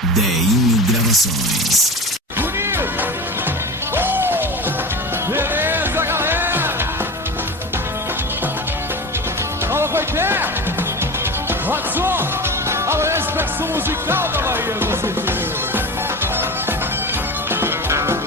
Deinho Gravações. Beleza, galera? Alô, Coité! Rodson! Alô, expressão musical da Bahia, com certeza.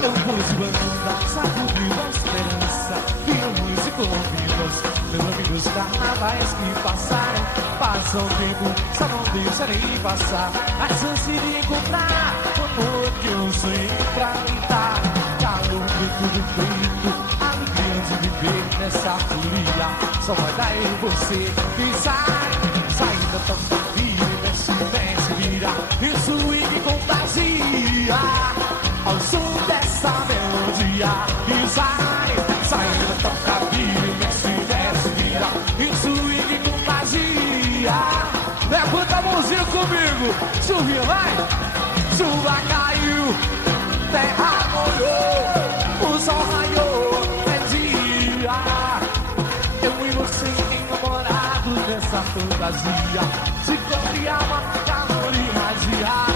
Eu vou de banda, sacudindo a esperança, filmes e convidas, meus amigos carnavais que passaram. Passam tempo, só não deixarei passar a chance de encontrar o amor que eu sonhei pra me dar. Calor dentro do peito, alegria de viver nessa folia. Só vai dar em você que sai, saindo tão vida, mexe, vira. E o swing contagia ao som dessa melodia. E sai, saindo tão cabelo, mexe, vira. E o swing contagia. Levanta a mãozinha comigo, chuvinha vai. Chuva caiu, terra molhou, o sol raiou, é dia. Eu e você enamorados nessa fantasia, de corpo e alma, calor irradiar.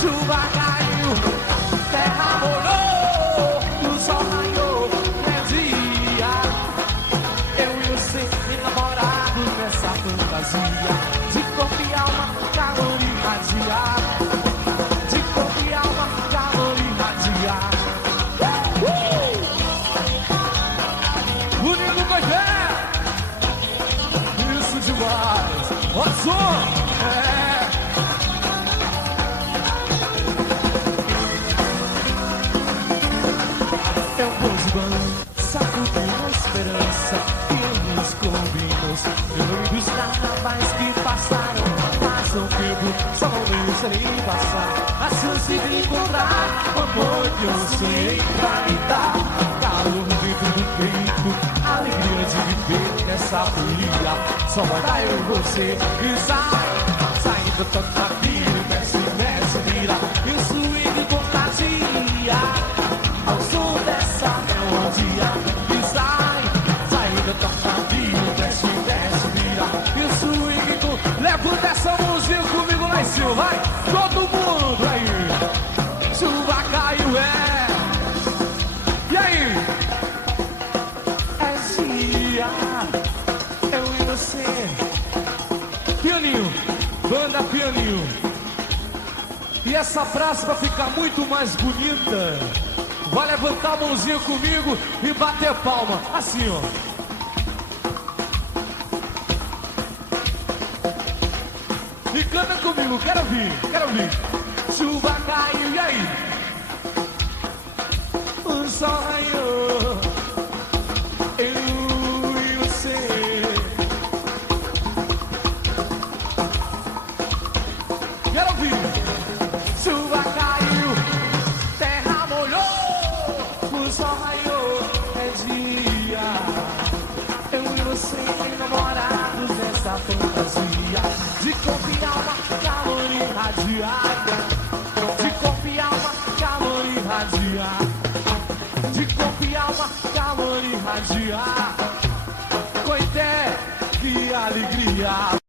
Chuva caiu, terra molhou, o sol raiou, é dia. Eu e você enamorados nessa fantasia, de corpo e alma, calor irradiar. De corpo e alma, calor irradiar. Bonito Coité! Isso demais! Rodson! É um bom de banho, sacudindo a esperança, filmes combinam, meus amigos carnavais que passaram. Passam tempo, só não deixarei passar a chance de encontrar o amor que eu sonhei pra me dar. Calor dentro do peito, alegria de viver nessa folia. Só vai dar eu e você e sai, saindo tanta vida, mexe, vira. E o swing contagia ao som dessa melodia. E sai, saindo tanta vida, mexe, vira. E o swing levanta essa mãozinha comigo lá em cima, vai! Todo mundo aí! Chuva caiu, é! E aí? É dia, eu e você. Pianinho, banda pianinho. E essa praça pra ficar muito mais bonita, vai levantar a mãozinha comigo e bater palma, assim ó. E canta comigo, quero ouvir, quero ouvir. Chuva caiu, e aí? O sol raiou, eu e você. Quero ouvir. Chuva caiu, terra molhou, o sol raiou, é dia. Eu e você enamorados dessa fantasia, de corpo e alma, calor irradiado. De corpo e alma, calor irradiado. De corpo e alma, calor irradiado. Coité, que alegria.